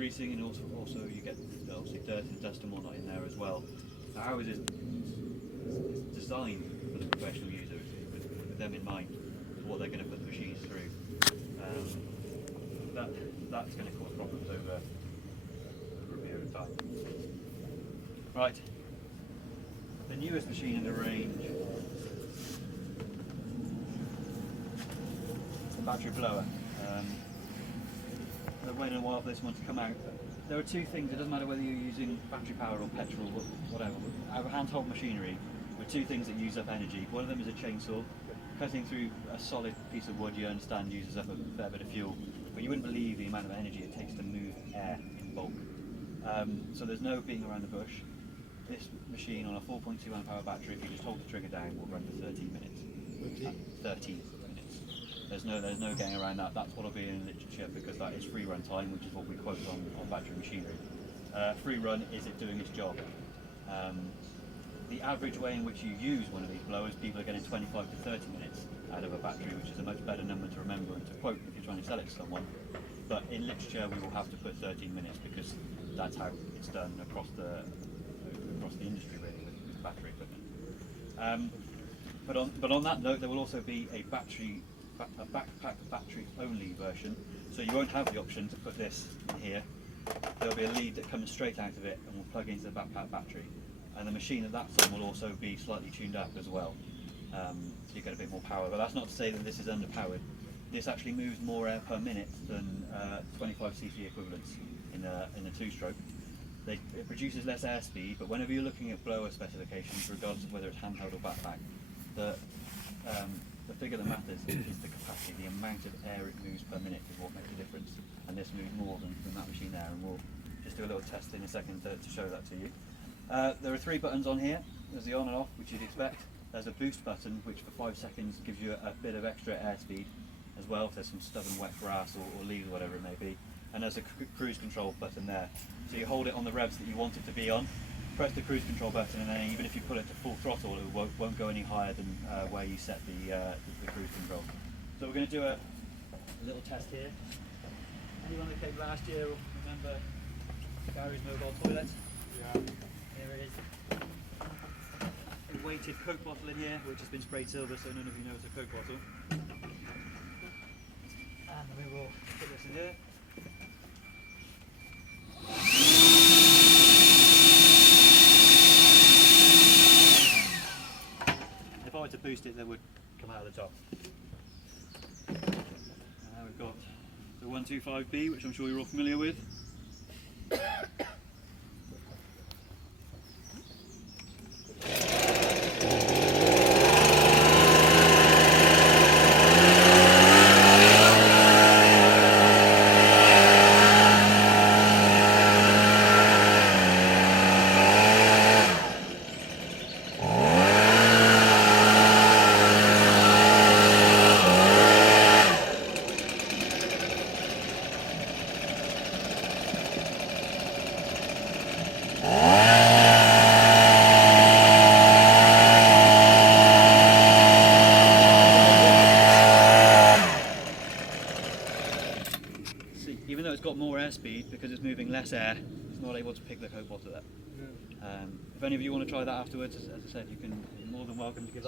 greasing, and also you get obviously dirt and dust and whatnot in there as well. So ours is designed for the professional user, with them in mind, for what they're going to put the machines through. That's going to cause problems over a period of time. Right, the newest machine in the range, the battery blower. I've waited a while for this one to come out. There are two things, it doesn't matter whether you're using battery power or petrol or whatever. Our handheld machinery with two things that use up energy. One of them is a chainsaw. Cutting through a solid piece of wood, you understand, uses up a fair bit of fuel, but you wouldn't believe the amount of energy it takes to move air in bulk. So there's no beating around the bush. This machine on a 4.2 amp hour battery, if you just hold the trigger down, will run for 13 minutes. 13 minutes. There's no getting around that. That's what will be in literature, because that is free run time, which is what we quote on battery machinery. Free run is it doing its job. The average way in which you use one of these blowers, people are getting 25 to 30 minutes out of a battery, which is a much better number to remember and to quote if you're trying to sell it to someone. But in literature, we will have to put 13 minutes because that's how it's done across the industry, really, with battery equipment. But on that note, there will also be a backpack battery only version, so you won't have the option to put this in here. There'll be a lead that comes straight out of it and will plug into the backpack battery. And the machine that that's on will also be slightly tuned up as well, so you get a bit more power. But that's not to say that this is underpowered. This actually moves more air per minute than 25 cc equivalents in a two-stroke. It produces less airspeed, but whenever you're looking at blower specifications, regardless of whether it's handheld or backpack, the figure that matters is the capacity. The amount of air it moves per minute is what makes a difference, and this moves more than that machine there, and we'll just do a little test in a second to show that to you. There are three buttons on here. There's the on and off, which you'd expect. There's a boost button, which for 5 seconds gives you a bit of extra airspeed as well, if there's some stubborn wet grass or leaves or whatever it may be. And there's a cruise control button there. So you hold it on the revs that you want it to be on, press the cruise control button, and then even if you put it to full throttle, it won't go any higher than where you set the cruise control. So we're going to do a little test here. Anyone that came last year will remember Gary's mobile toilet? Yeah. Here it is. A weighted Coke bottle in here, which has been sprayed silver, so none of you know it's a Coke bottle. And we will put this in here. If I were to boost it, that would come out of the top. Now we've got the 125B, which I'm sure you're all familiar with. Even though it's got more airspeed, because it's moving less air, it's not able to pick the Coke bottle up. Yeah. If any of you want to try that afterwards, as I said, you're more than welcome to give that